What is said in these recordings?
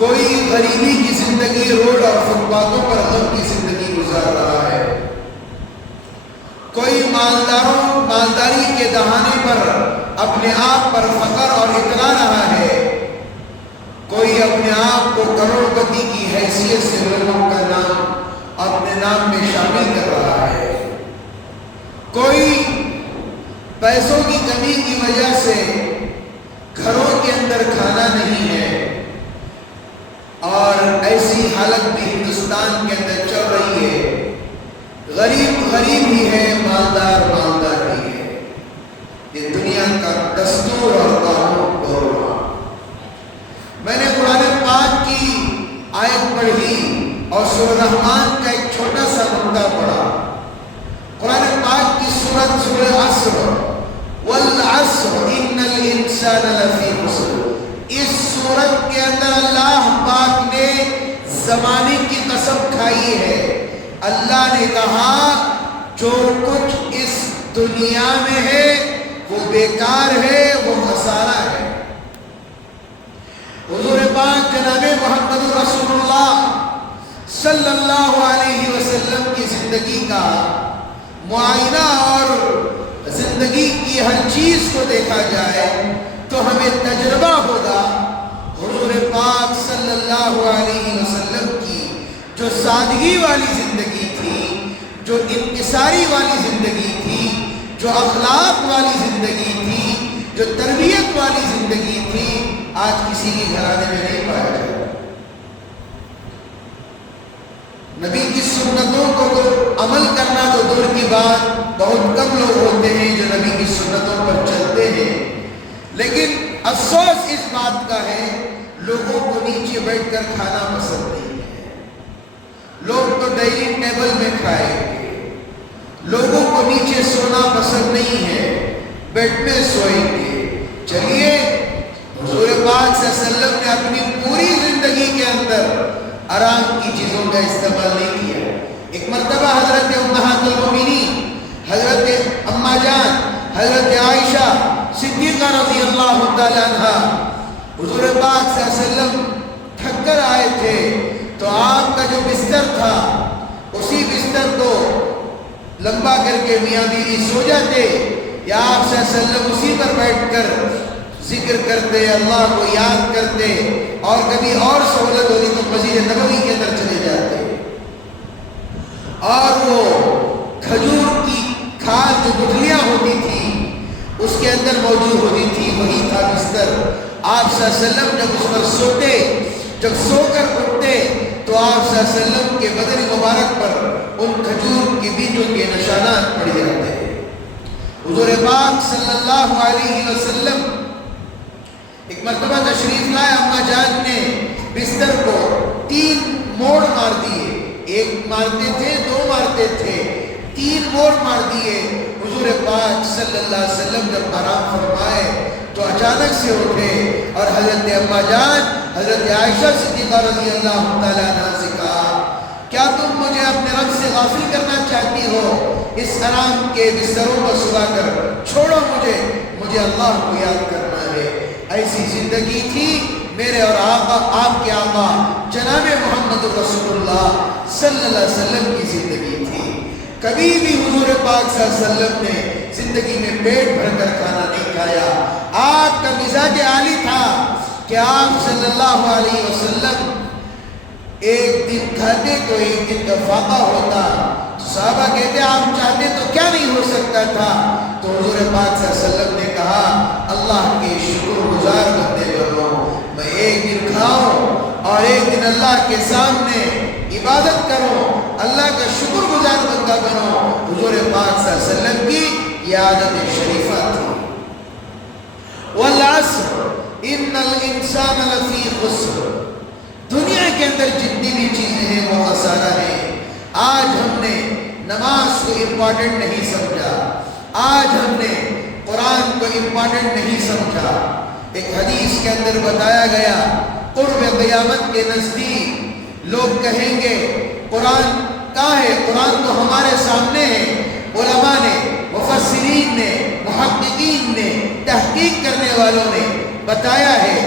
کوئی غریبی کی زندگی روڈ اور فٹ پاتھوں پر غم کی زندگی گزار رہا ہے، کوئی مالداری کے دہانے پر اپنے آپ پر فخر اور اتنا رہا ہے، کوئی اپنے آپ کو کروڑ پتی کی حیثیت سے لوگوں کا نام اپنے نام میں شامل کر رہا ہے، کوئی پیسوں کی کمی کی وجہ سے گھروں کے اندر کھانا نہیں ہے، اور ایسی حالت بھی ہندوستان کے اندر چل رہی ہے، غریب غریب ہی ہے، مالدار مالدار ہی ہے۔ یہ دنیا کا دستور اور قانون ہو رہا۔ میں نے قرآن پاک کی آیت پڑھی اور سورہ رحمان کا ایک چھوٹا سا نقطہ پڑھا۔ قرآن پاک کی سورہ عصر، والعصر ان الانسان لفی خسر، اس سورت کے اندر اللہ پاک نے زمانے کی قسم کھائی ہے۔ اللہ نے کہا جو کچھ اس دنیا میں ہے وہ بیکار ہے، وہ خسارہ ہے۔ حضور پاک جناب محمد رسول اللہ صلی اللہ علیہ وسلم کی زندگی کا معائنہ اور زندگی کی ہر چیز کو دیکھا جائے تو ہمیں تجربہ ہوگا حضور پاک صلی اللہ علیہ وسلم کی جو سادگی والی زندگی تھی، جو انکساری والی زندگی تھی، جو اخلاق والی زندگی تھی، جو تربیت والی زندگی تھی، آج کسی کے گھرانے میں نہیں پایا جائے۔ نبی کی سنتوں کو تو عمل کرنا تو دور کی بات، بہت کم لوگ ہوتے ہیں جو نبی کی سنتوں پر چلتے ہیں، لیکن افسوس اس بات کا ہے لوگوں کو نیچے بیٹھ کر کھانا پسند نہیں ہے۔ لوگ تو ڈائننگ ٹیبل میں کھائیں گے، لوگوں کو نیچے سونا پسند نہیں ہے، بیڈ میں سوئیں گے۔ چلیے حضور پاک صلی اللہ علیہ وسلم نے اپنی پوری زندگی کے اندر آرام کی چیزوں کا استعمال نہیں کیا۔ ایک مرتبہ حضرت امہات المومنین، حضرت اما جان، حضرت عائشہ صدیقہ رضی اللہ تعالیٰ عنہ حضور پاک صلی اللہ علیہ وسلم تھک کر آئے تھے تو آپ کا جو بستر تھا اسی بستر کو لمبا کر کے میاں بیوی سو جاتے، یا آپ صلی اللہ علیہ وسلم اسی پر بیٹھ کر ذکر کرتے، اللہ کو یاد کرتے، اور کبھی اور سہولت ہوتی تو مسجد نبوی کے اندر چلے جاتے، اور وہ کھجور کی کھال جو گٹھلیاں ہوتی تھی اس کے اندر موجود ہوتی تھی، وہی تھا بستر۔ آپ صلی اللہ علیہ وسلم جب اس پر سوتے، جب سو کر اٹھتے تو آپ صلی اللہ علیہ وسلم کے بدن مبارک پر ان کھجور کے بیجوں کے نشانات پڑ جاتے۔ حضور پاک صلی اللہ علیہ وسلم ایک مرتبہ تشریف لائے، اما جان نے بستر کو 3 موڑ مار دیے، ایک مارتے تھے، 2 مارتے تھے، 3 موڑ مار دیے۔ حضور پاک صلی اللہ علیہ وسلم جب آرام فرمائے تو اچانک سے اٹھے اور حضرت اما جان حضرت عائشہ صدیقہ رضی اللہ تعالیٰ عنہ سے کہا کیا تم مجھے اپنے رب سے غافل کرنا چاہتی ہو؟ اس آرام کے بستروں کو سلا کر چھوڑو، مجھے اللہ کو یاد کرنا ہے۔ ایسی زندگی تھی میرے اور آقا، آپ کے آقا جناب محمد رسول اللہ صلی اللہ علیہ وسلم کی زندگی تھی۔ کبھی بھی حضور پاک صلی اللہ علیہ وسلم نے زندگی میں پیٹ بھر کر کھانا نہیں کھایا۔ آپ کا مزاج عالی تھا کہ آپ صلی اللہ علیہ وسلم ایک دن کھاتے تو ایک دن کا فاقہ ہوتا۔ صحابہ کہتے آپ چاہتے تو کیا نہیں ہو سکتا تھا؟ تو حضور پاک صلی اللہ علیہ وسلم نے کہا اللہ کے شکر گزار بندے بنو، میں ایک دن کھاؤں اور ایک دن اللہ کے سامنے عبادت کروں، اللہ کا شکر گزار بندہ بنو۔ حضور پاک صلی اللہ علیہ وسلم کی یہ عادت شریفہ تھی۔ والعصر ان الانسان لفی خسر، دنیا کے اندر جتنی بھی چیزیں ہیں وہ خسارہ ہیں۔ آج ہم نے نماز کو امپورٹنٹ نہیں سمجھا، آج ہم نے قرآن کو امپورٹنٹ نہیں سمجھا۔ ایک حدیث کے اندر بتایا گیا قرب قیامت کے نزدیک لوگ کہیں گے قرآن کہاں ہے؟ قرآن تو ہمارے سامنے ہے۔ علماء نے، مفسرین نے، محققین نے، تحقیق کرنے والوں نے بتایا ہے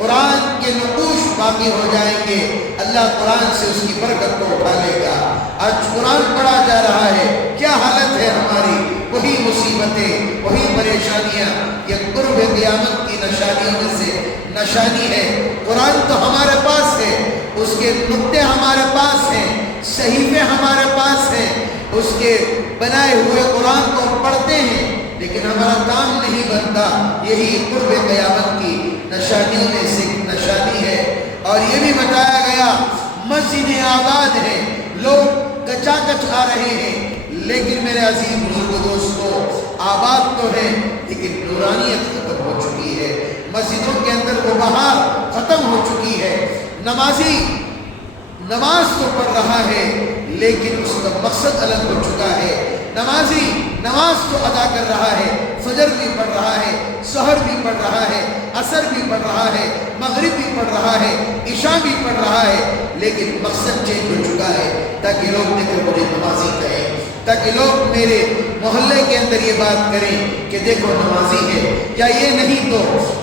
قرآن کے نقوش باقی ہو جائیں گے، اللہ قرآن سے اس کی برکت کو اٹھا لے گا۔ آج قرآن پڑھا جا رہا ہے، کیا حالت ہے ہماری؟ وہی مصیبتیں، وہی پریشانیاں۔ یہ قرب قیامت کی نشانیوں میں سے نشانی ہے۔ قرآن تو ہمارے پاس ہے، اس کے نقطے ہمارے پاس ہیں، صحیفے ہمارے پاس ہیں، اس کے بنائے ہوئے قرآن کو ہم پڑھتے ہیں، لیکن ہمارا کام نہیں بنتا۔ یہی قرب قیامت کی نشانیوں میں سے نشانی ہے۔ اور یہ بھی بتایا گیا مسجدیں آباد ہیں، لوگ کچا کچ آ رہے ہیں، لیکن میرے عزیز بزرگ دوستو، آباد تو ہے لیکن نورانیت ختم ہو چکی ہے۔ مسجدوں کے اندر وہ بہار ختم ہو چکی ہے۔ نمازی نماز تو پڑھ رہا ہے لیکن اس کا مقصد الگ ہو چکا ہے۔ نمازی نماز تو ادا کر رہا ہے، فجر بھی پڑھ رہا ہے، سحر بھی پڑھ رہا ہے، عصر بھی پڑھ رہا ہے، مغرب بھی پڑھ رہا ہے، عشاء بھی پڑھ رہا ہے، لیکن مقصد چینج ہو چکا ہے تاکہ لوگ دیکھو مجھے نمازی کہیں، تاکہ لوگ میرے محلے کے اندر یہ بات کریں کہ دیکھو نمازی ہے۔ یا یہ نہیں تو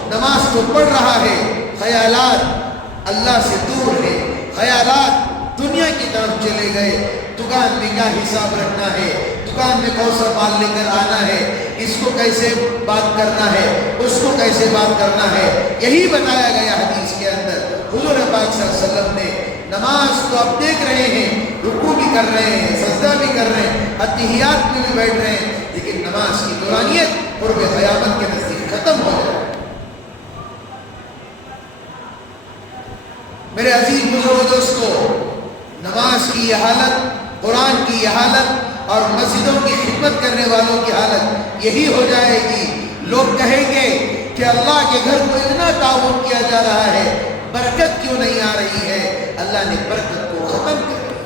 نماز تو پڑھ رہا ہے، خیالات اللہ سے دور ہے، خیالات دنیا کی طرف چلے گئے۔ دکان میں کیا حساب رکھنا ہے، دکان میں کون سا مال لے کر آنا ہے، اس کو کیسے بات کرنا ہے، اس کو کیسے بات کرنا ہے، یہی بتایا گیا حدیث کے اندر۔ حضور پاک صلی اللہ علیہ وسلم نے نماز تو آپ دیکھ رہے ہیں، رکوع بھی کر رہے ہیں، سجدہ بھی کر رہے ہیں، اتحیات میں بھی بیٹھ رہے ہیں، لیکن نماز کی نورانیت قرب قیامت کے نزدیک ختم ہو جائے۔ میرے عزیز بزرگ دوستو، نماز کی یہ حالت، قرآن کی یہ حالت اور مسجدوں کی خدمت کرنے والوں کی حالت یہی ہو جائے گی۔ لوگ کہیں گے کہ اللہ کے گھر کو اتنا تعاون کیا جا رہا ہے، برکت کیوں نہیں آ رہی ہے؟ اللہ نے برکت کو ختم کر دیا۔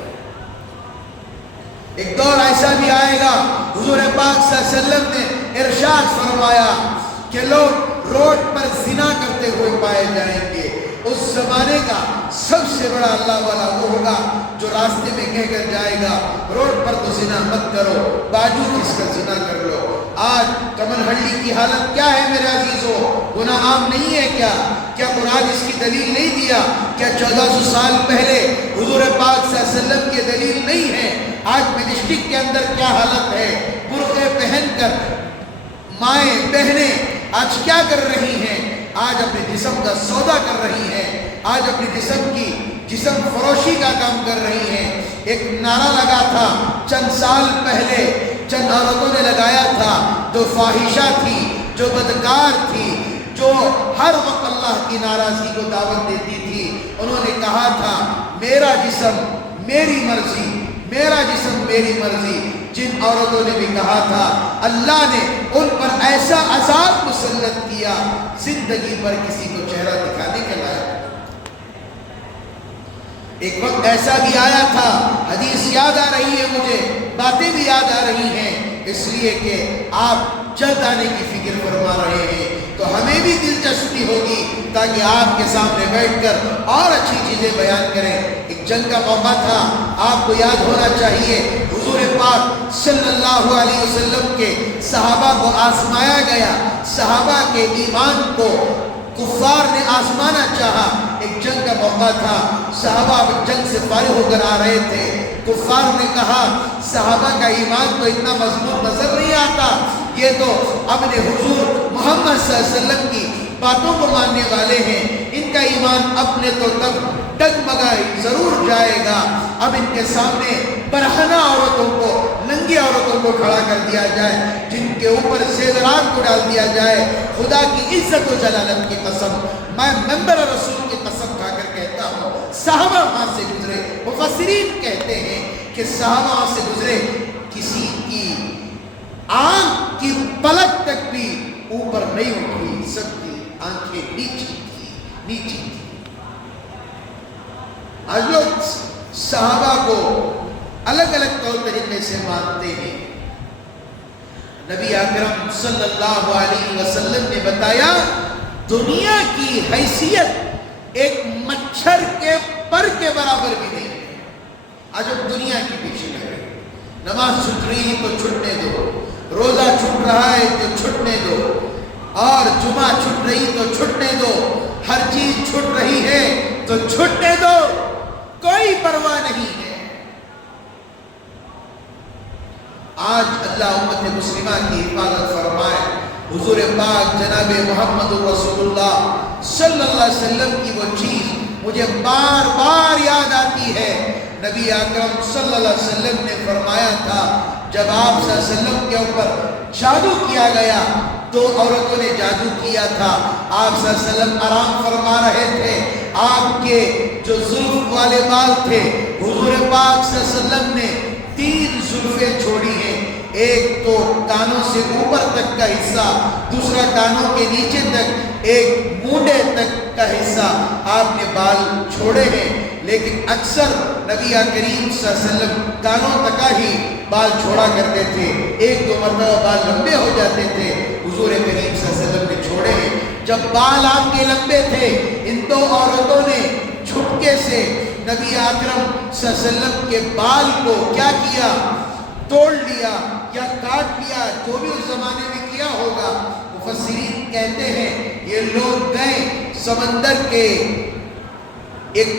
ایک دور ایسا بھی آئے گا، حضور پاک صلی اللہ علیہ وسلم نے ارشاد فرمایا کہ لوگ روڈ پر زنا کرتے ہوئے پائے جائیں گے۔ اس زمانے کا سب سے بڑا اللہ والا وہ ہوگا جو راستے میں کہہ کر جائے گا روڈ پر تو زنا مت کرو، باجو کس کا زنا کر لو۔ آج کمل ہڈی کی حالت کیا ہے میرے عزیزو؟ گناہ عام نہیں ہے کیا؟ کیا قرآن اس کی دلیل نہیں دیا؟ کیا 1400 سال پہلے حضور پاک صلی اللہ علیہ وسلم کی دلیل نہیں ہے؟ آج میجسٹک کے اندر کیا حالت ہے؟ برقعے پہن کر مائیں بہنیں آج کیا کر رہی ہیں؟ آج اپنے جسم کا سودا کر رہی ہیں، آج اپنے جسم فروشی کا کام کر رہی ہیں۔ ایک نعرہ لگا تھا چند سال پہلے، چند عورتوں نے لگایا تھا جو فاحشہ تھی، جو بدکار تھی، جو ہر وقت اللہ کی ناراضگی کو دعوت دیتی تھی۔ انہوں نے کہا تھا میرا جسم میری مرضی، میرا جسم میری مرضی۔ جن عورتوں نے بھی کہا تھا اللہ نے ان پر ایسا عذاب مسلط کیا، زندگی پر کسی کو چہرہ دکھانے کے لائق۔ ایک وقت ایسا بھی آیا تھا، حدیث یاد آ رہی ہے مجھے، باتیں بھی یاد آ رہی ہیں، اس لیے کہ آپ جلد آنے کی فکر فرما رہے ہیں تو ہمیں بھی دلچسپی ہوگی تاکہ آپ کے سامنے بیٹھ کر اور اچھی چیزیں بیان کریں۔ ایک جنگ کا موقع تھا، آپ کو یاد ہونا چاہیے، حضور پاک صلی اللہ علیہ وسلم کے صحابہ کو آزمایا گیا، صحابہ کے ایمان کو کفار نے آزمانا چاہا۔ ایک جنگ کا موقع تھا، صحابہ جنگ سے فارغ ہو کر آ رہے تھے، کفار نے کہا صحابہ کا ایمان تو اتنا مضبوط نظر نہیں آتا، یہ تو اپنے حضور محمد صلی اللہ علیہ وسلم کی باتوں کو ماننے والے ہیں، ان کا ایمان اپنے تو تب ڈگمگائی ضرور جائے گا۔ اب ان کے سامنے برہنہ عورتوں کو، ننگی عورتوں کو کھڑا کر دیا جائے، جن کے اوپر زیورات کو ڈال دیا جائے۔ خدا کی عزت و جلالت کی قسم، میں ممبر رسول کی قسم کھا کر کہتا ہوں، صحابہ وہاں سے گزرے۔ مفسرین کہتے ہیں کہ صحابہ وہاں سے گزرے، کسی کی آنکھ کی پلک تک بھی اوپر نہیں اٹھی، سب کی آنکھیں نیچی تھی۔ آج لوگ صحابہ کو الگ الگ طور طریقے سے مانتے ہیں۔ نبی اکرم صلی اللہ علیہ وسلم نے بتایا دنیا کی حیثیت ایک مچھر کے پر کے برابر بھی نہیں ہے۔ آج اب دنیا کی پیچھے لگے، نماز چھٹ رہی ہے تو چھٹنے دو، روزہ چھٹ رہا ہے تو چھٹنے دو، اور جمعہ چھٹ رہی تو چھٹنے دو، ہر چیز چھٹ رہی ہے تو چھٹنے دو، کوئی پرواہ نہیں ہے۔ آج اللہ امت مسلمہ کی حفاظت فرمائے۔ حضور پاک جناب محمد رسول اللہ صلی اللہ علیہ وسلم کی وہ چیز مجھے بار بار یاد آتی ہے۔ نبی اکرم صلی اللہ علیہ وسلم نے فرمایا تھا، جب آپ صلی اللہ علیہ وسلم کے اوپر جادو کیا گیا، دو عورتوں نے جادو کیا تھا، آپ صلی اللہ علیہ وسلم آرام فرما رہے تھے، آپ کے جو زلف والے بال تھے، حضور پاک صلی اللہ علیہ وسلم نے 3 زلفیں چھوڑی ہیں، ایک تو کانوں سے اوپر تک کا حصہ، دوسرا کانوں کے نیچے تک، ایک مونڈے تک کا حصہ آپ نے بال چھوڑے ہیں۔ لیکن اکثر نبی کریم صلی اللہ علیہ وسلم کانوں تک ہی بال چھوڑا کرتے تھے، 1-2 مرتبہ بال لمبے ہو جاتے تھے، حضور کریم صلی اللہ علیہ وسلم نے چھوڑے ہیں۔ جب بال آپ کے لمبے تھے، ان 2 عورتوں نے چھپکے سے نبی اکرم صلی اللہ علیہ وسلم کے بال کو کیا کیا؟ توڑ لیا یا کاٹ لیا، جو بھی اس زمانے میں کیا ہوگا۔ مفسرین کہتے ہیں یہ لوگ گئے سمندر کے ایک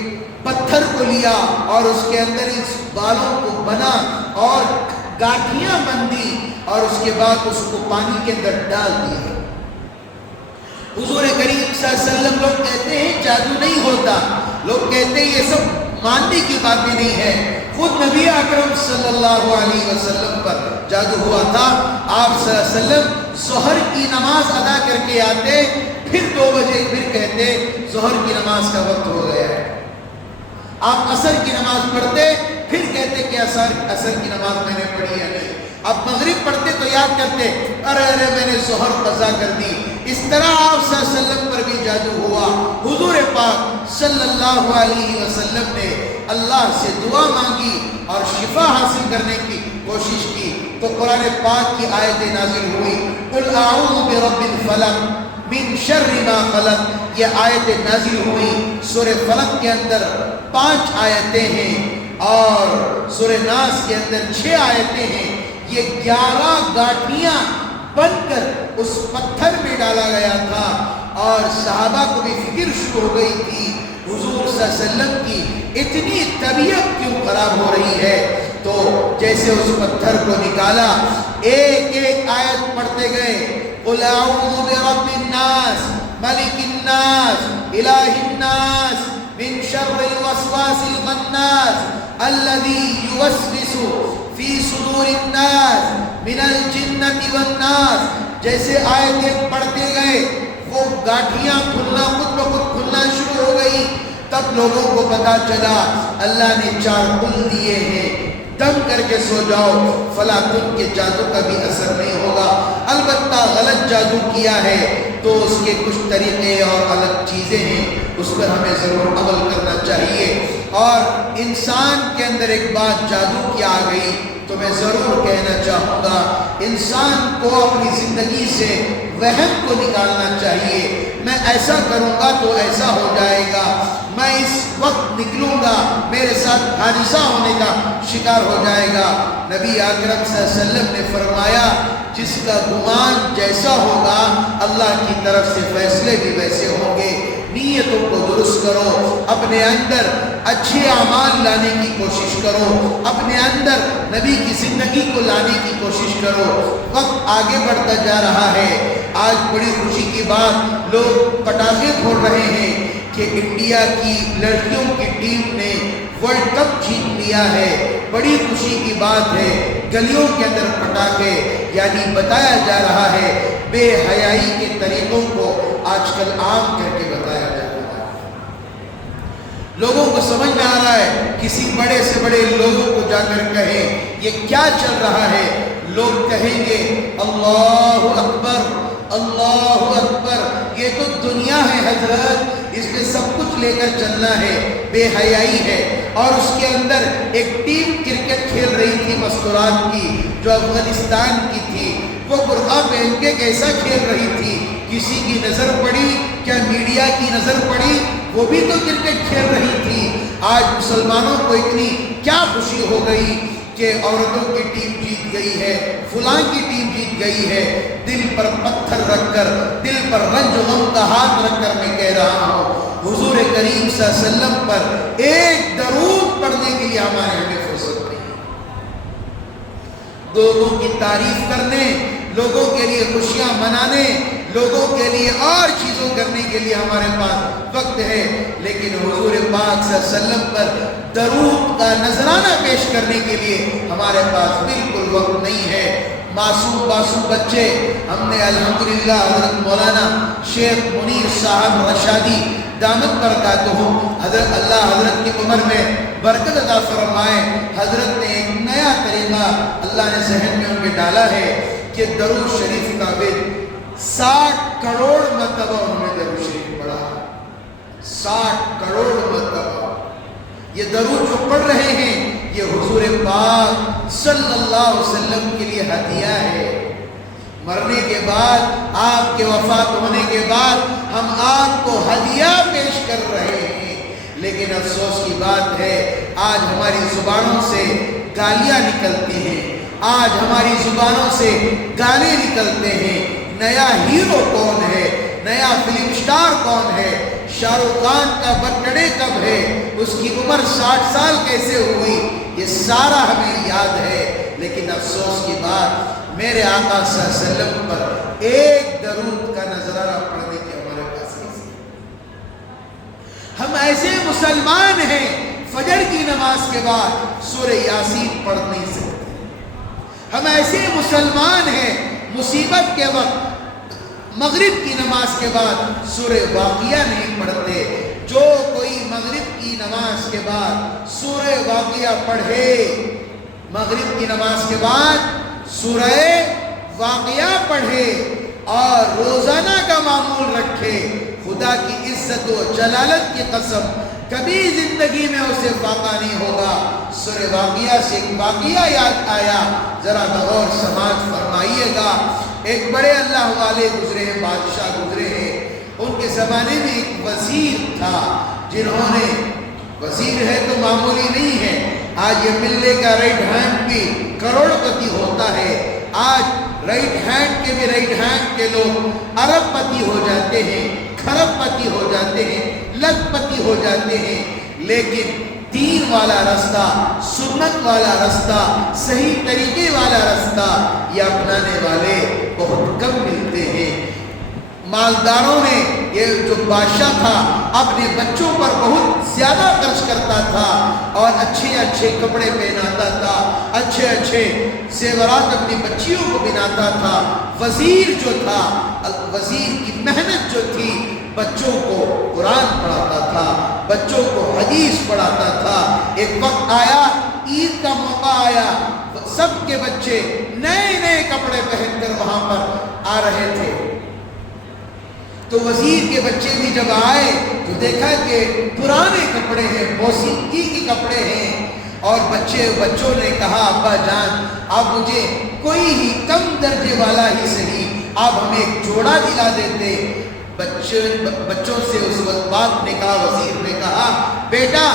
پتھر کو لیا اور اس کے اندر اس بالوں کو بنا اور گاٹھیاں بندھی اور اس کے بعد اس کو پانی کے اندر ڈال دیا۔ حضور کریم صلی اللہ علیہ وسلم، لوگ کہتے ہیں جادو نہیں ہوتا، لوگ کہتے ہیں یہ سب ماننے کی باتیں نہیں ہیں، خود نبی اکرم صلی اللہ علیہ وسلم پر جادو ہوا تھا۔ آپ صلی اللہ علیہ وسلم ظہر کی نماز ادا کر کے آتے، پھر 2 بجے پھر کہتے ظہر کی نماز کا وقت ہو گیا ہے۔ آپ عصر کی نماز پڑھتے، پھر کہتے کہ عصر کی نماز میں نے پڑھی ہے نہیں۔ اب مغرب پڑھتے تو یاد کرتے، ارے میں نے ظہر قضا کر دی۔ اس طرح آپ صلی اللہ علیہ وسلم پر بھی جادو ہوا۔ حضور پاک صلی اللہ علیہ وسلم نے اللہ سے دعا مانگی اور شفا حاصل کرنے کی کوشش کی تو قرآن پاک کی آیتیں نازل ہوئی، قل اعوذ برب الفلق من شر ما خلق۔ یہ آیتیں نازل ہوئی۔ سورہ فلق کے اندر 5 آیتیں ہیں اور سورہ ناس کے اندر 6 آیتیں ہیں۔ یہ 11 گاٹھیاں بن کر اس پتھر میں ڈالا گیا تھا اور صحابہ کو بھی فکر شروع ہو گئی تھی، حضور صلی اللہ علیہ وسلم کی اتنی طبیعت کیوں خراب ہو رہی ہے؟ تو جیسے اس پتھر کو نکالا، ایک ایک آیت پڑھتے گئے، قل اعوذ برب الناس ملک الناس الہ الناس من شر الوسواس الخناس الذي يوسوس فی صدور الناس من الجنة والناس۔ جیسے آیتیں پڑھتے گئے وہ گاٹھیاں کھلنا خود بخود کھلنا شروع ہو گئی۔ تب لوگوں کو پتا چلا اللہ نے 4 کل دیے ہیں، دم کر کے سو جاؤ، فلا کن کے جادو کا بھی اثر نہیں ہوگا۔ البتہ غلط جادو کیا ہے تو اس کے کچھ طریقے اور الگ چیزیں ہیں، اس پر ہمیں ضرور عمل کرنا چاہیے۔ اور انسان کے اندر ایک بات جادو کی آ گئی تو میں ضرور کہنا چاہوں گا، انسان کو اپنی زندگی سے وہم کو نکالنا چاہیے۔ میں ایسا کروں گا تو ایسا ہو جائے گا، میں اس وقت نکلوں گا میرے ساتھ حادثہ ہونے کا شکار ہو جائے گا۔ نبی اکرم صلی اللہ علیہ وسلم نے فرمایا، جس کا گمان جیسا ہوگا اللہ کی طرف سے فیصلے بھی ویسے ہوں گے۔ نیتوں کو درست کرو، اپنے اندر اچھے اعمال لانے کی کوشش کرو، اپنے اندر نبی کی زندگی کو لانے کی کوشش کرو۔ وقت آگے بڑھتا جا رہا ہے۔ آج بڑی خوشی کی بات، لوگ پٹاخے پھوڑ رہے ہیں کہ انڈیا کی لڑکیوں کی ٹیم نے ورلڈ کپ جیت لیا ہے۔ بڑی خوشی کی بات ہے۔ گلیوں کے اندر پٹاخے، یعنی بتایا جا رہا ہے بے حیائی کے طریقوں کو آج کل عام کر کے بتایا جا رہا ہے۔ لوگوں کو سمجھ میں آ رہا ہے، کسی بڑے سے بڑے لوگوں کو جا کر کہیں یہ کیا چل رہا ہے، لوگ کہیں گے اللہ اکبر اللہ اکبر، یہ تو دنیا ہے حضرت، اس میں سب کچھ لے کر چلنا ہے۔ بے حیائی ہے۔ اور اس کے اندر ایک ٹیم کرکٹ کھیل رہی تھی مستورات کی، جو افغانستان کی تھی، وہ برقع پہن کے کیسا کھیل رہی تھی، کسی کی نظر پڑی کیا؟ میڈیا کی نظر پڑی؟ وہ بھی تو کرکٹ کھیل رہی تھی۔ آج مسلمانوں کو اتنی کیا خوشی ہو گئی کہ عورتوں کی ٹیم جیت گئی ہے، فلاں کی ٹیم جیت گئی ہے، دل پر پتھر رکھ کر، دل پر رنج و غم کا ہاتھ رکھ کر میں کہہ رہا ہوں، حضور کریم صلی اللہ علیہ وسلم پر ایک درود پڑھنے کے لیے ہمیں فرصت نہیں ہے۔ لوگوں کی تعریف کرنے، لوگوں کے لیے خوشیاں منانے، لوگوں کے لیے اور چیزوں کرنے کے لیے ہمارے پاس وقت ہے، لیکن حضور پاک صلی اللہ علیہ وسلم پر درود کا نذرانہ پیش کرنے کے لیے ہمارے پاس بالکل وقت نہیں ہے۔ معصوم بچے، ہم نے الحمدللہ حضرت مولانا شیخ منیر صاحب رشادی دامت برکاتہم، حضرت اللہ حضرت کی عمر میں برکت عطا فرمائے، حضرت نے ایک نیا طریقہ اللہ نے ذہن میں ان کے ڈالا ہے کہ درود شریف کا ورد 60 کروڑ مرتبہ انہوں نے درود شریف پڑھا، 60 کروڑ مرتبہ۔ یہ درود جو پڑھ رہے ہیں یہ حضور پاک صلی اللہ علیہ وسلم کے لیے ہدیہ ہے۔ مرنے کے بعد، آپ کے وفات ہونے کے بعد ہم آپ کو ہدیہ پیش کر رہے ہیں، لیکن افسوس کی بات ہے آج ہماری زبانوں سے گالیاں نکلتی ہیں، آج ہماری زبانوں سے گانے نکلتے ہیں۔ نیا ہیرو کون ہے، نیا فلم سٹار کون ہے، شاہ رخ خان کا برتھ ڈے کب ہے، اس کی عمر 60 سال کیسے ہوئی، یہ سارا ہمیں یاد ہے، لیکن افسوس کی بات میرے آقا صلی اللہ علیہ وسلم پر ایک درود کا نذرانہ پڑھنے کی ہمارے پاس نہیں۔ ہم ایسے مسلمان ہیں فجر کی نماز کے بعد سورہ یاسین پڑھ نہیں سکتے، ہم ایسے مسلمان ہیں مصیبت کے وقت مغرب کی نماز کے بعد سورہ واقعہ نہیں پڑھتے۔ جو کوئی مغرب کی نماز کے بعد سورہ واقعہ پڑھے، مغرب کی نماز کے بعد سورہ واقعہ پڑھے اور روزانہ کا معمول رکھے، خدا کی عزت و جلالت کی قسم کبھی زندگی میں اسے فاقہ نہیں ہوگا۔ سورہ واقعہ سے ایک واقعہ یاد آیا، ذرا بغور سماعت فرمائیے گا۔ ایک بڑے اللہ والے گزرے ہیں، بادشاہ گزرے ہیں، ان کے زمانے میں ایک وزیر تھا، جنہوں نے، وزیر ہے تو معمولی نہیں ہے، آج یہ ملنے کا رائٹ ہینڈ بھی کروڑ پتی ہوتا ہے، آج رائٹ ہینڈ کے بھی رائٹ ہینڈ کے لوگ ارب پتی ہو جاتے ہیں، کھرب پتی ہو جاتے ہیں، لکھ پتی ہو جاتے ہیں، لیکن دین والا رستہ، سنت والا رستہ، صحیح طریقے والا رستہ یہ اپنانے والے بہت کم ملتے ہیں۔ مالداروں نے، یہ جو بادشاہ تھا اپنے بچوں پر بہت زیادہ خرچ کرتا تھا اور اچھے اچھے کپڑے پہناتا تھا، اچھے اچھے زیورات اپنی بچیوں کو پہناتا تھا۔ وزیر جو تھا، وزیر کی محنت جو تھی، بچوں کو قرآن پڑھاتا تھا، بچوں کو حدیث پڑھاتا تھا۔ ایک وقت آیا، عید کا موقع آیا، سب کے بچے نئے نئے کپڑے پہن کر وہاں پر آ رہے تھے، تو وزیر کے بچے بھی جب آئے تو دیکھا کہ پرانے کپڑے ہیں، موسیقی کے کپڑے ہیں، اور بچوں نے کہا ابا جان آپ مجھے کوئی ہی کم درجے والا ہی صحیح، آپ ہمیں ایک جوڑا دلا دیتے۔ بچوں سے اس وقت باپ نے کہا، وزیر نے کہا بیٹا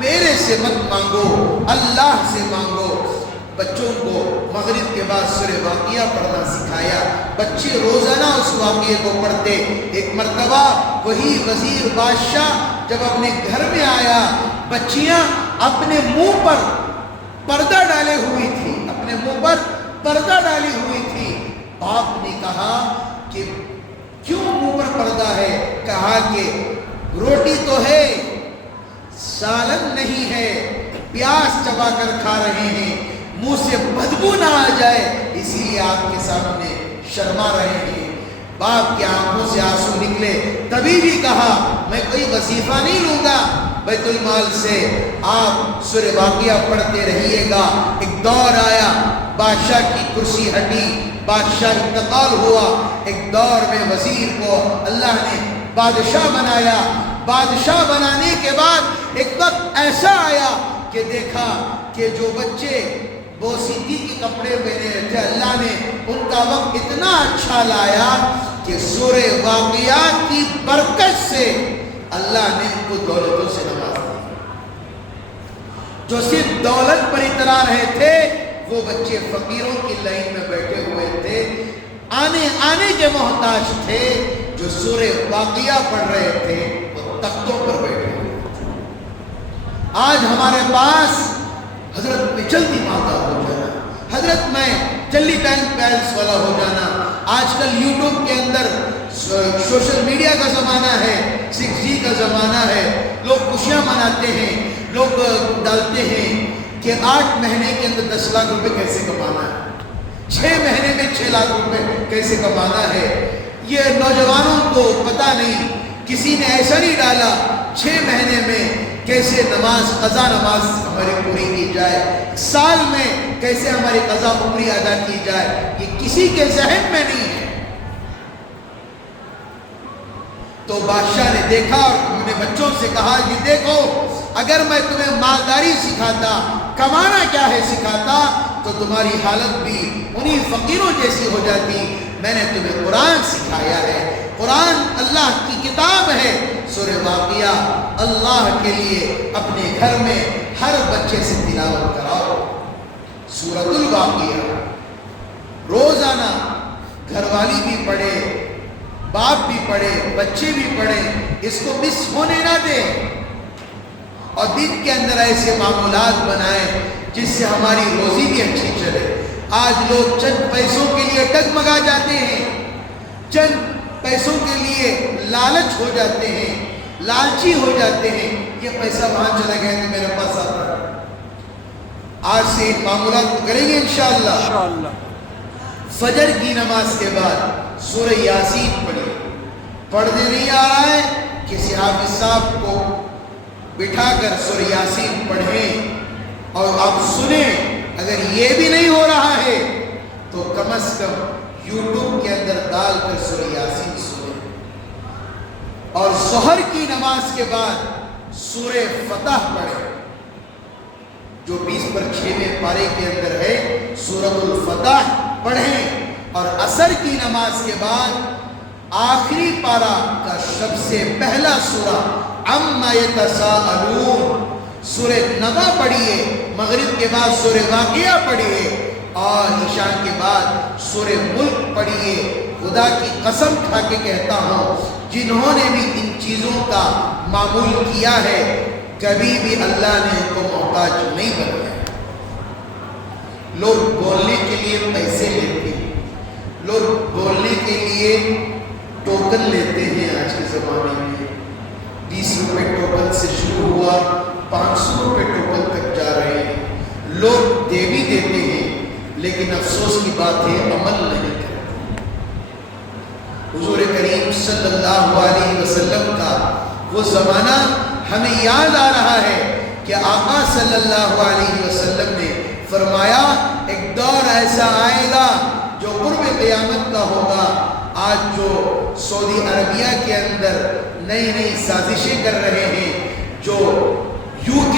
میرے سے مت مانگو، اللہ سے مانگو۔ بچوں کو مغرب کے بعد سورہ واقعہ پڑھنا سکھایا، بچے روزانہ اس واقعے کو پڑھتے۔ ایک مرتبہ وہی وزیر بادشاہ جب اپنے گھر میں آیا، بچیاں اپنے منہ پر پردہ ڈالے ہوئی تھی، اپنے منہ پر پردہ ڈالی ہوئی تھی۔ باپ نے کہا کہ کیوں منہ پر پردہ ہے؟ کہا کہ روٹی تو ہے، سالن نہیں ہے، پیاز چبا کر کھا رہے ہیں، منہ سے بدبو نہ آ جائے اسی لیے آپ کے سامنے شرما رہے ہیں۔ باپ کی آنکھوں سے آنسو نکلے، تبھی بھی کہا میں کوئی وظیفہ نہیں لوں گا بیت المال سے، آپ سورہ واقعہ پڑھتے رہیے گا۔ ایک دور آیا، بادشاہ کی کرسی ہٹی، بادشاہ انتقال ہوا، ایک دور میں وزیر کو اللہ نے بادشاہ بنایا۔ بادشاہ بنانے کے بعد ایک وقت ایسا آیا کہ دیکھا کہ جو بچے موسیقی کے کپڑے پہنے تھے، اللہ نے ان کا وقت اتنا اچھا لایا کہ سورہ واقعات کی برکت سے اللہ نے ان کو دولتوں سے نواز دیا۔ جو صرف دولت پر اترا رہے تھے وہ بچے فقیروں کی لائن میں بیٹھے ہوئے تھے، آنے کے محتاج تھے، جو سورہ واقعہ پڑھ رہے تھے وہ تختوں پر بیٹھے ہوئے تھے۔ آج ہمارے پاس حضرت میں جلدی مادہ ہو جانا، حضرت میں جلدی بیلنس والا ہو جانا، آج کل یوٹیوب کے اندر سوشل میڈیا کا زمانہ ہے، 6G کا زمانہ ہے، لوگ خوشیاں مناتے ہیں، لوگ ڈالتے ہیں کہ 8 مہینے کے اندر 10 لاکھ روپے کیسے کمانا ہے، 6 مہینے میں 6 لاکھ روپے کیسے کمانا ہے۔ یہ نوجوانوں کو پتہ نہیں، کسی نے ایسا نہیں ڈالا 6 مہینے میں کیسے قضا نماز ہماری پوری کی جائے، سال میں کیسے ہماری قضا عمری ادا کی جائے، یہ کسی کے ذہن میں نہیں ہے۔ تو بادشاہ نے دیکھا اور اپنے بچوں سے کہا کہ دیکھو، اگر میں تمہیں مالداری سکھاتا، کمانا کیا ہے سکھاتا، تو تمہاری حالت بھی انہی فقیروں جیسی ہو جاتی۔ میں نے تمہیں قرآن سکھایا ہے، قرآن اللہ کی کتاب ہے۔ سورہ واقعہ اللہ کے لیے اپنے گھر میں ہر بچے سے تلاوت کراؤ۔ سورۃ الواقعہ روزانہ گھر والی بھی پڑھے، باپ بھی پڑھے، بچے بھی پڑھے، اس کو مس ہونے نہ دیں، اور دن کے اندر ایسے معمولات بنائیں جس سے ہماری روزی بھی اچھی چلے۔ آج لوگ چند پیسوں کے لیے ڈگمگا جاتے ہیں، چند پیسوں کے لیے لالچ ہو جاتے ہیں، لالچی ہو جاتے ہیں، یہ پیسہ وہاں چلا گیا تو میرے پاس آتا ہے۔ آج سے معمولات کو کریں گے انشاءاللہ۔ فجر کی نماز کے بعد سورہ یاسین پڑھیں، پڑھنے نہیں آ رہا ہے کسی حافظ صاحب کو بٹھا کر سورہ یاسین پڑھیں اور آپ سنیں۔ اگر یہ بھی نہیں ہو رہا ہے تو کم از کم یوٹیوب کے اندر ڈال کر سورہ یاسین سنیں، اور ظہر کی نماز کے بعد سورہ فتح پڑھیں، جو 20/6 پارے کے اندر ہے، سورۃ الفتح پڑھیں، اور عصر کی نماز کے بعد آخری پارہ کا سب سے پہلا سورہ عما یتساءلون سورہ نبا پڑھیے، مغرب کے بعد سورہ واقعہ پڑھیے، اور عشاء کے بعد سورہ ملک پڑھیے۔ خدا کی قسم کھا کے کہتا ہوں، جنہوں نے بھی ان چیزوں کا معمول کیا ہے کبھی بھی اللہ نے ان کو محتاج نہیں بنایا۔ لوگ بولنے کے لیے پیسے لیتے ہیں، لوگ بولنے کے لیے ٹوکن لیتے ہیں۔ آج کے زمانے میں 20 روپے ٹوکن سے شروع ہوا، 500 روپے ٹوکن تک جا رہے ہیں۔ لوگ دے بھی دیتے ہیں، لیکن افسوس کی بات ہے عمل نہیں کرتے۔ حضور کریم صلی اللہ علیہ وسلم کا وہ زمانہ ہمیں یاد آ رہا ہے کہ آقا صلی اللہ علیہ وسلم نے فرمایا ایک دور ایسا آئے گا جو قرب قیامت کا ہوگا۔ آج جو سعودی عربیہ کے اندر نئی نئی سازشیں کر رہے ہیں، جو UK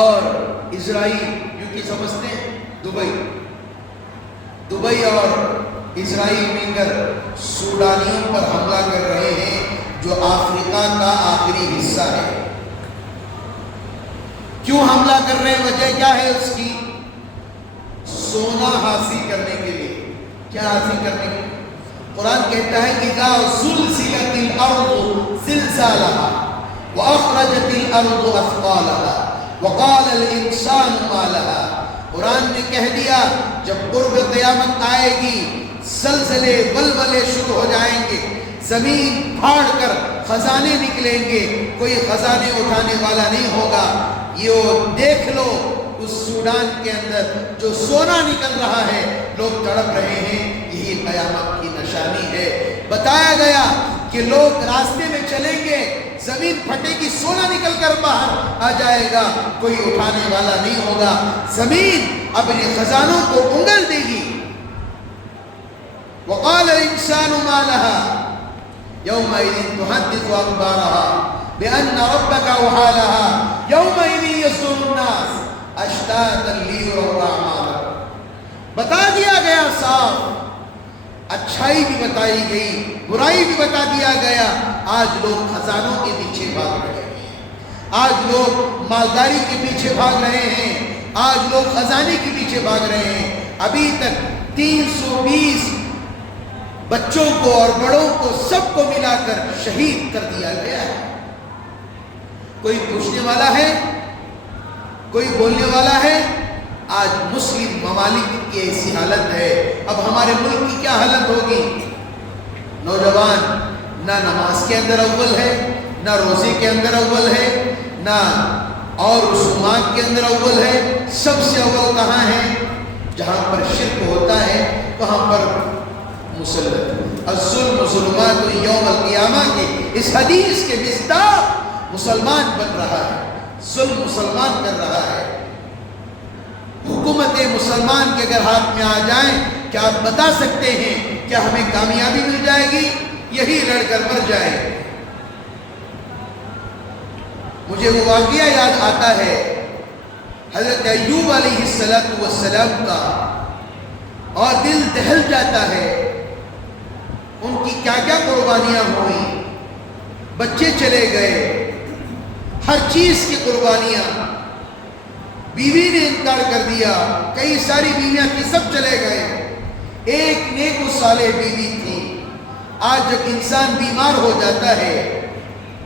اور اسرائیل، UK سمجھتے ہیں دبئی اور اسرائیل مل کر سوڈانیوں پر حملہ کر رہے ہیں، جو افریقہ کا آخری حصہ ہے۔ کیوں حملہ کر رہے ہیں؟ وجہ کیا ہے اس کی؟ سونا حاصل کرنے کے لیے۔ کیا حاصل کرنے کے لیے؟ قرآن کہتا ہے اذا زلزلت الارض زلزالها واخرجت الارض اثقالها وقال الانسان ما لها۔ قرآن نے کہہ دیا جب قرب قیامت آئے گی، زلزلے ولولے شروع ہو جائیں گے، زمین پھاڑ کر خزانے نکلیں گے، کوئی خزانے اٹھانے والا نہیں ہوگا۔ یہ دیکھ لو اس سوڈان کے اندر جو سونا نکل رہا ہے، لوگ تڑپ رہے ہیں، یہی قیامت کی نشانی ہے۔ بتایا گیا کہ لوگ راستے میں چلیں گے، زمین پھٹے گی، سونا نکل کر باہر آ جائے گا، کوئی اٹھانے والا نہیں ہوگا، زمین اپنے خزانوں کو انگل دے گی۔ وقال الانسان ما لها يومئذ تحدث اخبارها بان ربك اوحى لها يومئذ يصدر الناس اشتاتا ليروا اعمالهم۔ بتا دیا گیا صاف، اچھائی بھی بتائی گئی، برائی بھی بتا دیا گیا۔ آج لوگ خزانوں کے پیچھے بھاگ رہے ہیں، آج لوگ مالداری کے پیچھے بھاگ رہے ہیں، آج لوگ خزانے کے پیچھے بھاگ رہے ہیں۔ ابھی تک 320 بچوں کو اور بڑوں کو سب کو ملا کر شہید کر دیا گیا ہے۔ کوئی پوچھنے والا ہے؟ کوئی بولنے والا ہے؟ آج مسلم ممالک کی ایسی حالت ہے، اب ہمارے ملک کی کیا حالت ہوگی؟ نوجوان نہ نماز کے اندر اول ہے، نہ روزے کے اندر اول ہے، نہ اور رسومات کے اندر اول ہے۔ سب سے اول کہاں ہے؟ جہاں پر شرک ہوتا ہے وہاں پر مسلط۔ الظلم ظلمات یوم القیامہ کے اس حدیث کے مصداق مسلمان بن رہا ہے، ظلم مسلمان کر رہا ہے۔ حکومت مسلمان کے اگر ہاتھ میں آ جائیں، کیا آپ بتا سکتے ہیں کیا ہمیں کامیابی مل جائے گی؟ یہی لڑ کر مر جائے۔ مجھے وہ واقعہ یاد آتا ہے حضرت ایوب علیہ السلام کا، اور دل دہل جاتا ہے۔ ان کی کیا کیا قربانیاں ہوئی، بچے چلے گئے، ہر چیز کی قربانیاں، بیوی نے انکار کر دیا، کئی ساری بیویاں تھی سب چلے گئے، ایک نیک و صالح بیوی تھی۔ آج جب انسان بیمار ہو جاتا ہے،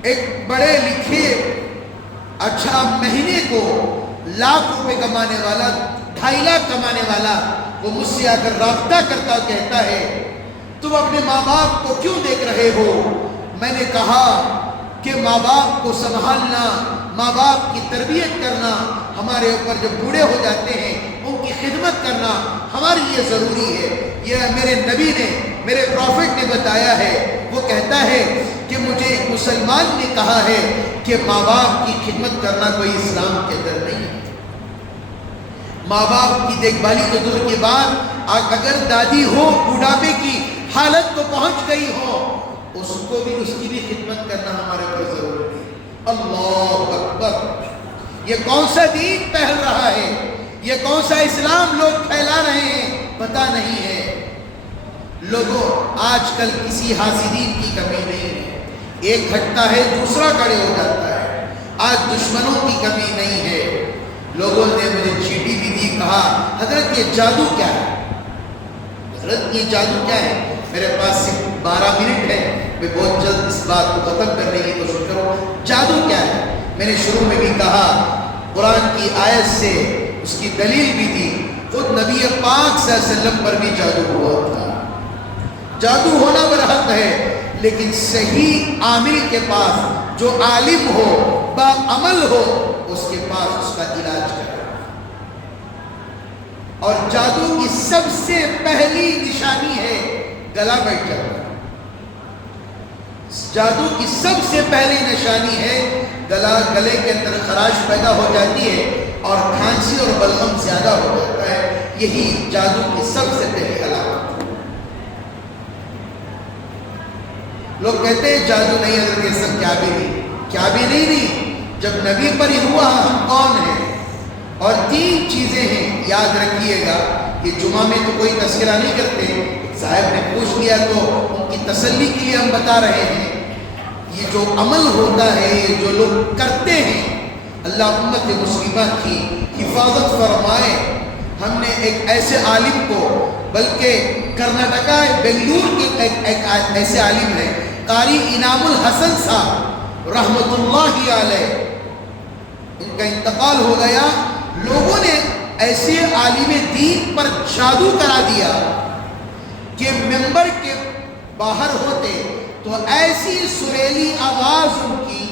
ایک پڑھے لکھے اچھا مہینے کو لاکھ روپے کمانے والا، 2.5 لاکھ کمانے والا، وہ مجھ سے آ کر رابطہ کرتا کہتا ہے تم اپنے ماں باپ کو کیوں دیکھ رہے ہو؟ میں نے کہا کہ ماں باپ کو سنبھالنا، ماں باپ کی تربیت کرنا ہمارے اوپر جب بوڑھے ہو جاتے ہیں ان کی خدمت کرنا ہمارے لیے ضروری ہے۔ یہ میرے نبی نے، میرے پروفٹ نے بتایا ہے۔ وہ کہتا ہے کہ مجھے ایک مسلمان نے کہا ہے کہ ماں باپ کی خدمت کرنا کوئی اسلام کے اندر نہیں ہے۔ ماں باپ کی دیکھ بھالی تو دور کے بعد اگر دادی ہو بڑھاپے کی حالت کو پہنچ گئی ہو، اس کو بھی، اس کی بھی خدمت کرنا ہمارے اوپر ضروری ہے۔ اللہ اکبر! یہ کون سا دین پھیل رہا ہے، یہ کون سا اسلام لوگ پھیلا رہے ہیں، پتہ نہیں ہے۔ لوگوں آج کل کسی حاسدین کی کمی نہیں ہے، ایک ہٹتا ہے دوسرا کھڑے ہو جاتا ہے۔ آج دشمنوں کی کمی نہیں ہے۔ لوگوں نے مجھے چیٹی بھی دی، کہا حضرت یہ جادو کیا ہے؟ حضرت یہ جادو کیا ہے؟ میرے پاس صرف 12 منٹ ہے، میں بہت جلد اس بات کو ختم کرنے کی کوشش کروں۔ جادو کیا ہے؟ میں نے شروع میں بھی کہا، قرآن کی آیت سے اس کی دلیل بھی دی، خود نبی پاک صلی اللہ علیہ وسلم پر بھی جادو ہوا تھا۔ جادو ہونا برحق ہے، لیکن صحیح عامل کے پاس، جو عالم ہو، با عمل ہو، اس کے پاس اس کا علاج کرے۔ اور جادو کی سب سے پہلی نشانی ہے گلا بیٹھ جانا۔ جادو کی سب سے پہلی نشانی ہے گلے کے اندر خراش پیدا ہو جاتی ہے اور کھانسی اور بلغم زیادہ ہو جاتا ہے۔ یہی جادو کی سب سے پہلی علامت۔ لوگ کہتے ہیں جادو نہیں، حضرت یہ سب کیا بھی نہیں۔ جب نبی پر ہی ہوا، ہم کون ہیں؟ اور 3 چیزیں ہیں، یاد رکھیے گا۔ کہ جمعہ میں تو کوئی تذکرہ نہیں کرتے، صاحب نے پوچھ لیا تو ان کی تسلی کے لیے ہم بتا رہے ہیں۔ یہ جو عمل ہوتا ہے، یہ جو لوگ کرتے ہیں، اللہ امت مسلمہ کی حفاظت فرمائے۔ ہم نے ایک ایسے عالم کو، بلکہ کرناٹکا بنگلور کے ایک ایسے عالم ہیں، قاری انعام الحسن صاحب رحمت اللہ علیہ، ان کا انتقال ہو گیا۔ لوگوں نے ایسے عالم دین پر جادو کرا دیا کہ ممبر کے باہر ہوتے تو ایسی سریلی آواز ان کی،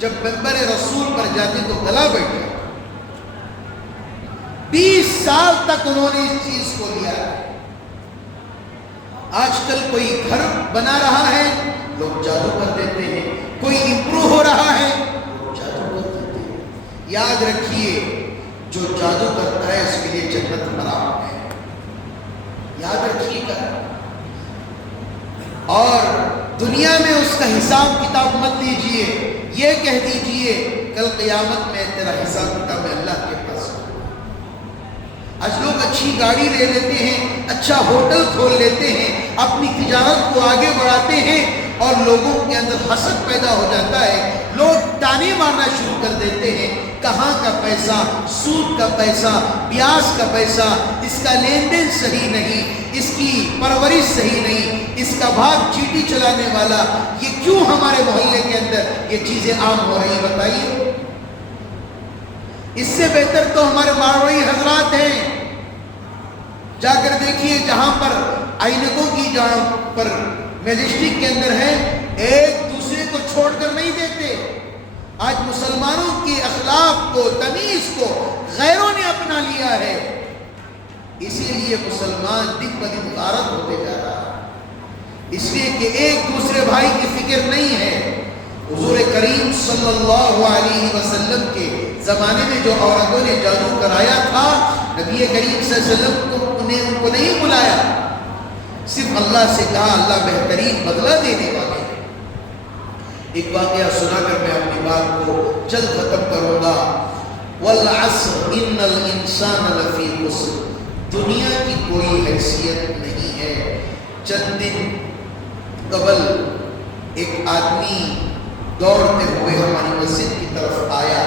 جب ممبر رسول پر جاتے تو گلا بیٹھ جاتا۔ 20 سال تک انہوں نے اس چیز کو لیا۔ آج کل کوئی گھر بنا رہا ہے، لوگ جادو کر دیتے ہیں، کوئی امپروو ہو رہا ہے، لوگ جادو کر دیتے ہیں۔ یاد رکھیے، جو جادو کرتا ہے اس کے لیے جنت حرام ہے، یاد رکھیے گا۔ اور دنیا میں اس کا حساب کتاب مت لیجئے، یہ کہہ دیجئے کل قیامت میں تیرا حساب کتاب اللہ کے پاس۔ آج لوگ اچھی گاڑی لے لیتے ہیں، اچھا ہوٹل کھول لیتے ہیں، اپنی تجارت کو آگے بڑھاتے ہیں، اور لوگوں کے اندر حسد پیدا ہو جاتا ہے۔ لوگ تانے مارنا شروع کر دیتے ہیں، کہاں کا پیسہ، سود کا پیسہ، بیاج کا پیسہ، اس کا لین دین صحیح نہیں، اس کی پرورش صحیح نہیں، اس کا بھاگ چیٹی چلانے والا، یہ کیوں ہمارے محلے کے اندر یہ چیزیں عام ہو رہی بتائیے؟ اس سے بہتر تو ہمارے ماروی حضرات ہیں، جا کر دیکھیے جہاں پر آئینکوں کی جہاں پر میجسٹک کے اندر ہے، ایک دوسرے کو چھوڑ کر نہیں دیتے۔ آج مسلمانوں کے اخلاق کو، تمیز کو غیروں نے اپنا لیا ہے، اسی لیے مسلمان دن بدن غارت ہوتے جا رہا ہے، اس لیے کہ ایک دوسرے بھائی کی فکر نہیں ہے۔ حضور کریم صلی اللہ علیہ وسلم کے زمانے میں جو عورتوں نے جادو کرایا تھا، نبی کریم صلی اللہ علیہ وسلم نے ان کو نہیں بلایا، صرف اللہ سے کہا، اللہ بہترین بدلہ دینے والے ہیں۔ ایک واقعہ سنا کر میں اپنی بات کو جلد ختم کروں گا۔ والعصر ان الانسان لفی خسر، دنیا کی کوئی حیثیت نہیں ہے۔ چند دن قبل ایک آدمی دوڑتے ہوئے ہماری مسجد کی طرف آیا۔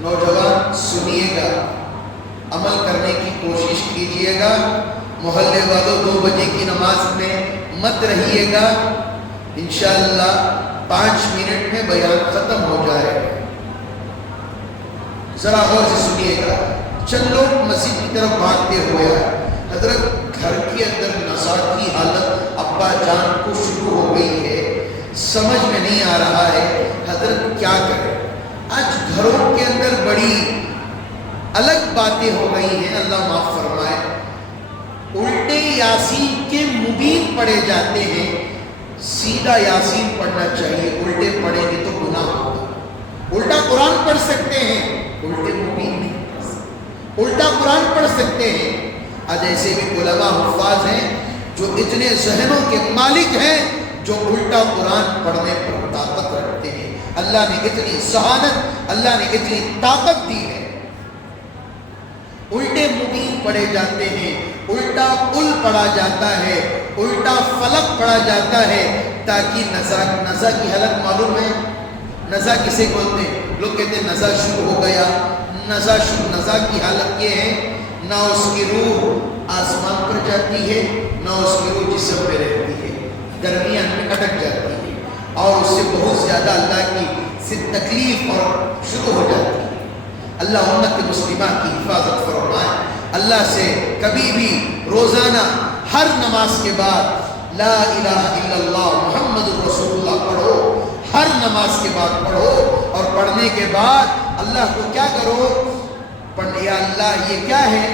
نوجوان سنیے گا، عمل کرنے کی کوشش کیجئے گا، محلے والوں 2 بجے کی نماز میں مت رہیے گا، انشاءاللہ 5 منٹ میں بیان ختم ہو جائے گا۔ ذرا غور سے سنیے گا۔ چند لوگ مسجد کی طرف بھاگتے ہوئے آئے۔ حضرت گھر کے اندر نزاع کی حالت ابا جان کو شروع ہو گئی ہے، سمجھ میں نہیں آ رہا ہے حضرت کیا کرے۔ آج گھروں کے اندر بڑی الگ باتیں ہو گئی ہیں، اللہ معاف فرمائے۔ الٹے یاسین کے مبین پڑھے جاتے ہیں، سیدھا یاسین پڑھنا چاہیے، الٹے پڑھیں گے تو گناہ ہوگا۔ الٹا قرآن پڑھ سکتے ہیں، الٹے مبین نہیں پڑھ سکتے، الٹا قرآن پڑھ سکتے ہیں۔ آج ایسے بھی علماء حفاظ ہیں جو اتنے ذہنوں کے مالک ہیں، جو الٹا قرآن پڑھنے پر طاقت رکھتے ہیں۔ اللہ نے اتنی ذہانت، اللہ نے اتنی طاقت دی ہے۔ الٹے مبین پڑھے جاتے ہیں، الٹا قل پڑھا جاتا ہے، الٹا فلق پڑھا جاتا ہے، تاکہ نزا کی حالت معلوم ہے۔ نزا کسے بولتے ہیں؟ لوگ کہتے ہیں نزا شروع ہو گیا۔ نزا کی حالت یہ ہے، نہ اس کی روح آسمان پر جاتی ہے، نہ اس کی روح جسم پہ رہتی ہے، درمیان میں اٹک جاتی ہے، اور اس سے بہت زیادہ اللہ کی صرف تکلیف اور شروع ہو جاتی ہے۔ اللہ امت مسلمہ کی حفاظت فرمائے۔ اللہ سے کبھی بھی روزانہ ہر نماز کے بعد لا الہ الا اللہ محمد رسول اللہ پڑھو، ہر نماز کے بعد پڑھو، اور پڑھنے کے بعد اللہ کو کیا کرو؟ یا اللہ یہ کیا ہے؟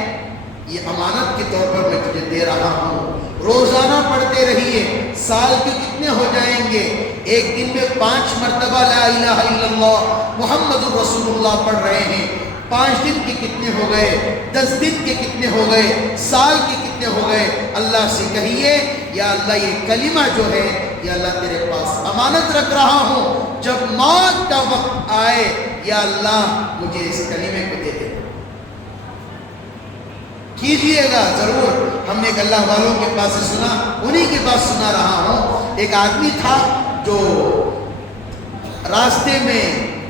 یہ امانت کے طور پر میں تجھے دے رہا ہوں، روزانہ پڑھتے رہیے۔ سال کے کتنے ہو جائیں گے؟ ایک دن میں 5 مرتبہ لا الہ الا اللہ محمد رسول اللہ پڑھ رہے ہیں، 5 دن کے کتنے ہو گئے؟ 10 دن کے کتنے ہو گئے؟ سال کے کتنے ہو گئے؟ اللہ سے کہیے، یا اللہ یہ کلمہ جو ہے، یا اللہ تیرے پاس امانت رکھ رہا ہوں، جب موت کا وقت آئے یا اللہ مجھے اس کلمے کو دے دے۔ کیجئے گا ضرور۔ ہم نے ایک اللہ والوں کے پاس سے سنا، انہی کے پاس سنا رہا ہوں۔ ایک آدمی تھا جو راستے میں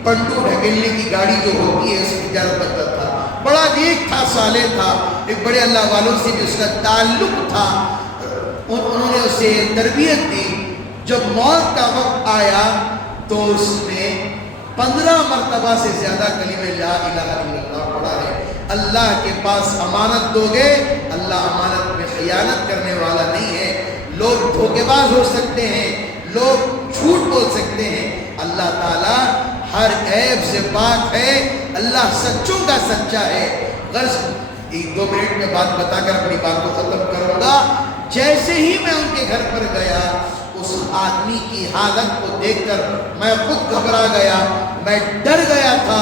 پنڈو ڈھکیلنے کی گاڑی جو ہوتی ہے اس کی تجارت کرتا تھا، بڑا نیک تھا، صالح تھا، ایک بڑے اللہ والوں سے بھی اس کا تعلق تھا، انہوں نے اسے تربیت دی۔ جب موت کا وقت آیا تو اس نے 15 مرتبہ سے زیادہ کلمہ لا الہ الا اللہ پڑھا ہے۔ اللہ کے پاس امانت دو گے، اللہ امانت میں خیانت کرنے والا نہیں ہے۔ لوگ دھوکے باز ہو سکتے ہیں، لوگ جھوٹ بول سکتے ہیں، اللہ تعالیٰ ہر عیب سے پاک ہے، اللہ سچوں کا سچا ہے۔ غرض 1-2 منٹ میں بات بتا کر اپنی بات کو ختم کروں گا۔ جیسے ہی میں ان کے گھر پر گیا، اس آدمی کی حالت کو دیکھ کر میں خود گھبرا گیا، میں ڈر گیا تھا،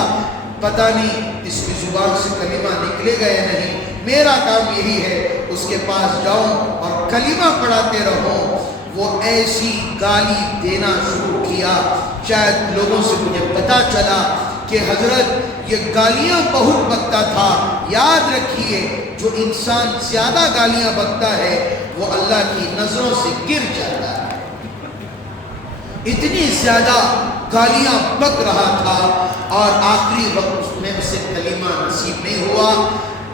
پتہ نہیں اس کی زبان سے کلمہ نکلے گئے نہیں۔ میرا کام یہی ہے اس کے پاس جاؤں اور کلمہ پڑھاتے رہوں۔ وہ ایسی گالی دینا شروع کیا، شاید لوگوں سے مجھے پتہ چلا کہ حضرت یہ گالیاں بہت بکتا تھا۔ یاد رکھیے، جو انسان زیادہ گالیاں بکتا ہے وہ اللہ کی نظروں سے گر جاتا ہے۔ اتنی زیادہ گالیاں بک رہا تھا اور آخری وقت اس میں اسے کلمہ نصیب نہیں ہوا.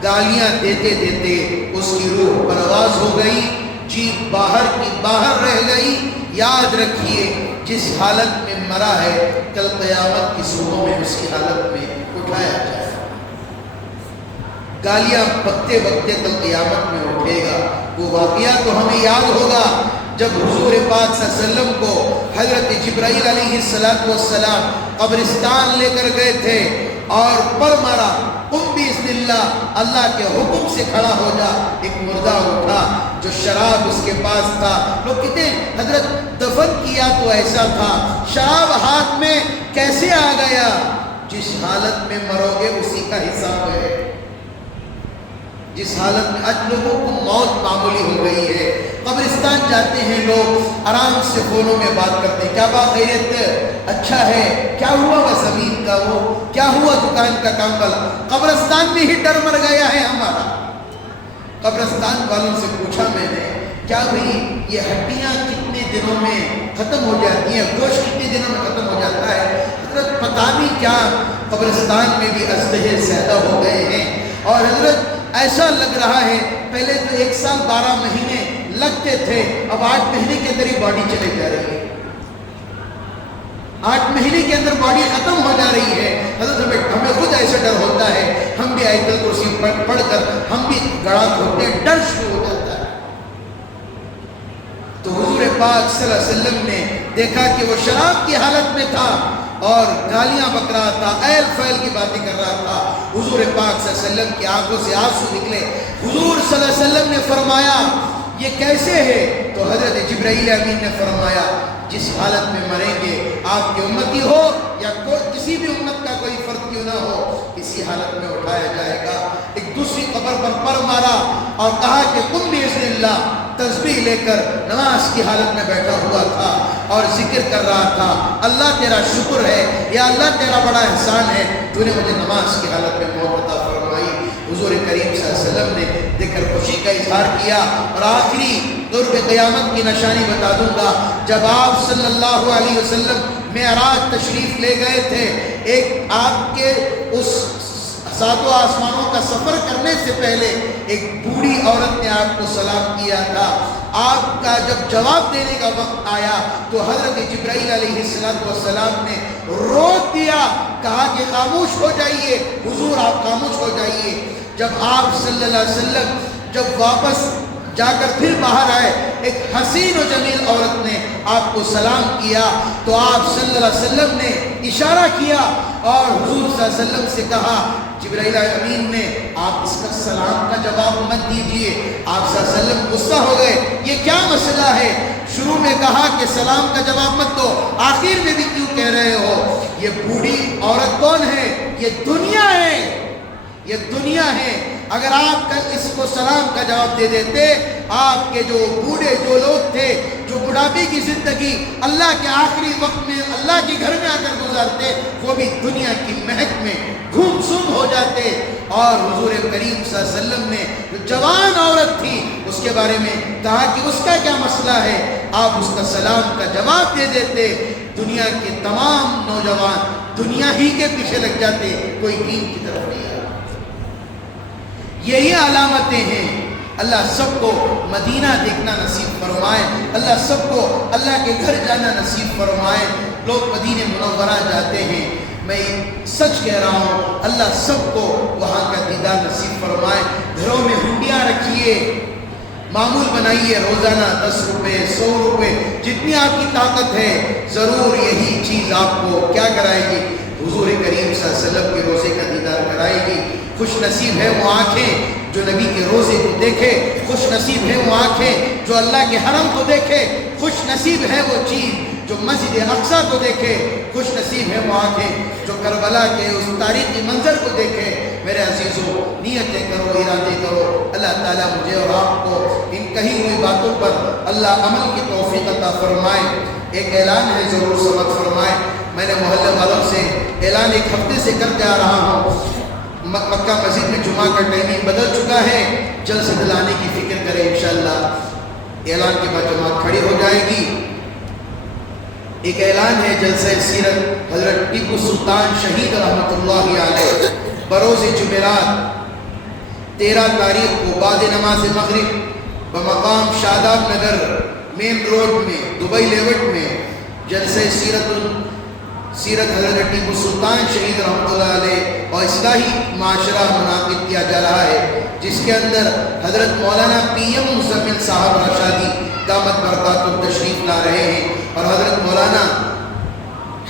گالیاں دیتے دیتے اس کی روح پرواز ہو گئی، جیب باہر کی باہر رہ گئی. یاد رکھیے جس حالت میں مرا ہے کل قیامت کی صبح میں اسی حالت میں اٹھایا جائے. گالیاں بکتے بکتے کل قیامت میں اٹھے گا. وہ واقعہ تو ہمیں یاد ہوگا جب حضور پاک صلی اللہ علیہ وسلم کو حضرت جبرائیل علیہ السلام قبرستان لے کر گئے تھے اور پر مارا، قم باذن اللہ، اللہ کے حکم سے کھڑا ہو جا. ایک مردہ اٹھا جو شراب اس کے پاس تھا. لوگ کہتے ہیں حضرت دفن کیا تو ایسا تھا، شراب ہاتھ میں کیسے آ گیا؟ جس حالت میں مرو گے اسی کا حساب ہے. جس حالت میں آج لوگوں کو موت معمولی ہو گئی ہے. قبرستان جاتے ہیں لوگ، آرام سے فونوں میں بات کرتے ہیں، کیا بات خیریت، اچھا ہے، کیا ہوا وہ زمین کا، وہ کیا ہوا دکان کا کام والا. قبرستان میں ہی ڈر مر گیا ہے ہمارا. قبرستان والوں سے پوچھا میں نے، کیا بھئی یہ ہڈیاں کتنے دنوں میں ختم ہو جاتی ہیں، گوشت کتنے دنوں میں ختم ہو جاتا ہے؟ حضرت پتہ نہیں کیا قبرستان میں بھی اژدہے زیادہ ہو گئے ہیں. اور حضرت ایسا لگ رہا ہے پہلے تو 1 سال 12 مہینے لگتے تھے، اب 8 مہینے کے اندر ہی باڈی چلے جا رہی ہے. 8 مہینے کے اندر باڈی ختم ہو جا رہی ہے. حضرت ہمیں خود ایسا ڈر ہوتا ہے، ہم بھی آیت الکرسی پڑھ کر ہم بھی گڑا کھولتے ہیں، ڈر شروع ہو جاتا ہے. تو حضور پاک صلی اللہ علیہ وسلم نے دیکھا کہ وہ شراب کی حالت میں تھا اور گالیاں بک رہا تھا، ایل فیل کی باتیں کر رہا تھا. حضور پاک صلی اللہ علیہ وسلم کی آنکھوں سے آنسو نکلے. حضور صلی اللہ علیہ وسلم نے فرمایا یہ کیسے ہے؟ تو حضرت جبرائیل امین نے فرمایا جس حالت میں مریں گے، آپ کی امتی ہو یا کسی بھی امت کا کوئی فرد کیوں نہ ہو، اسی حالت میں اٹھایا جائے گا. ایک دوسری قبر پر مارا اور کہا کہ قم باذن اللہ، تسبیح لے کر نماز کی حالت میں بیٹھا ہوا تھا اور ذکر کر رہا تھا، اللہ تیرا شکر ہے یا اللہ تیرا بڑا احسان ہے، تو نے مجھے نماز کی حالت میں موت عطا فرمائی. حضور کریم صلی اللہ علیہ وسلم نے دیکھ کر خوشی کا اظہار کیا. اور آخری قرب قیامت کی نشانی بتا دوں گا، جب آپ صلی اللہ علیہ وسلم معراج تشریف لے گئے تھے، ایک آپ کے اس 7 آسمانوں کا سفر کرنے سے پہلے ایک بوڑھی عورت نے آپ کو سلام کیا تھا. آپ کا جب جواب دینے کا وقت آیا تو حضرت جبرائیل علیہ السلام نے روک دیا، کہا کہ خاموش ہو جائیے حضور، آپ خاموش ہو جائیے. جب آپ صلی اللہ علیہ وسلم جب واپس جا کر پھر باہر آئے، ایک حسین و جمیل عورت نے آپ کو سلام کیا تو آپ صلی اللہ علیہ وسلم نے اشارہ کیا اور حضور صلی اللہ علیہ وسلم سے کہا، جبرائیل امین نے آپ اس کا سلام کا جواب مت دیجئے. آپ صلی اللہ علیہ وسلم غصہ ہو گئے، یہ کیا مسئلہ ہے؟ شروع میں کہا کہ سلام کا جواب مت دو، آخر میں بھی کیوں کہہ رہے ہو؟ یہ بوڑھی عورت کون ہے؟ یہ دنیا ہے، یہ دنیا ہے. اگر آپ کل اس کو سلام کا جواب دے دیتے، آپ کے جو بوڑھے جو لوگ تھے جو بڑھاپے کی زندگی اللہ کے آخری وقت میں اللہ کے گھر میں آ کر گزارتے، وہ بھی دنیا کی مہک میں گھوم سم ہو جاتے. اور حضور کریم صلی اللہ علیہ وسلم نے جو جوان عورت تھی اس کے بارے میں کہا کہ اس کا کیا مسئلہ ہے، آپ اس کا سلام کا جواب دے دیتے، دنیا کے تمام نوجوان دنیا ہی کے پیچھے لگ جاتے، کوئی دین کی طرف نہیں آتا. یہی علامتیں ہیں. اللہ سب کو مدینہ دیکھنا نصیب فرمائے، اللہ سب کو اللہ کے گھر جانا نصیب فرمائے. لوگ مدینہ منورہ جاتے ہیں، میں سچ کہہ رہا ہوں اللہ سب کو وہاں کا دیدار نصیب فرمائے. گھروں میں ہنڈیاں رکھیے، معمول بنائیے روزانہ 10 روپے 100 روپے جتنی آپ کی طاقت ہے. ضرور یہی چیز آپ کو کیا کرائے گی؟ حضور کریم صلی اللہ علیہ وسلم کے روزے کا دیدار کرائے گی. خوش نصیب ہے وہ آنکھیں جو نبی کے روزے کو دیکھے، خوش نصیب ہے وہ آنکھیں جو اللہ کے حرم کو دیکھے، خوش نصیب ہے وہ چیز جو مسجد اقصیٰ کو دیکھے، خوش نصیب ہے وہ آنکھیں جو کربلا کے اس تاریخی منظر کو دیکھے. میرے عزیزوں، نیتیں کرو، ارادے کرو. اللہ تعالیٰ مجھے اور آپ کو ان کہی ہوئی باتوں پر اللہ عمل کی توفیق عطا فرمائے. ایک اعلان ہے، ضرور سمجھ فرمائے. میں نے محلے والوں سے اعلان 1 ہفتے سے کرتے آ رہا ہوں. مکہ مسجد میں جمعہ کا ٹائمنگ بدل چکا ہے، جلد سے دلانے کی فکر کریں انشاءاللہ. اعلان کے بعد جماعت کھڑی ہو جائے گی. ایک اعلان ہے جلسہ سیرت حضرت ٹیپو سلطان شہید رحمۃ اللہ علیہ بروز جمعرات 13 تاریخ کو بعد نماز مغرب بمقام شاداب نگر مین روڈ میں دبئی لیوٹ میں جلسہ سیرت حضرت ٹیپو سلطان شہید رحمۃ اللہ علیہ اور اصلاحی معاشرہ منعقد کیا جا رہا ہے، جس کے اندر حضرت مولانا PM مزمل صاحب راشدی دامت برکاتہ تشریف لا رہے ہیں، اور حضرت مولانا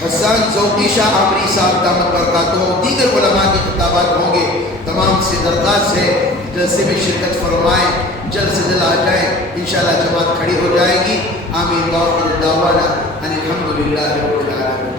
حسان ذوقی شاہ عامری صاحب دامت برکاتہ دیگر علماء کی خطابات ہوں گے۔ تمام سے درخواست ہے جلسے میں شرکت فرمائیں، جلد سے جلد آ جائیں، انشاءاللہ جماعت کھڑی ہو جائے گی۔ آمین۔ وآخر دعوانا ان الحمد للہ رب العالمین۔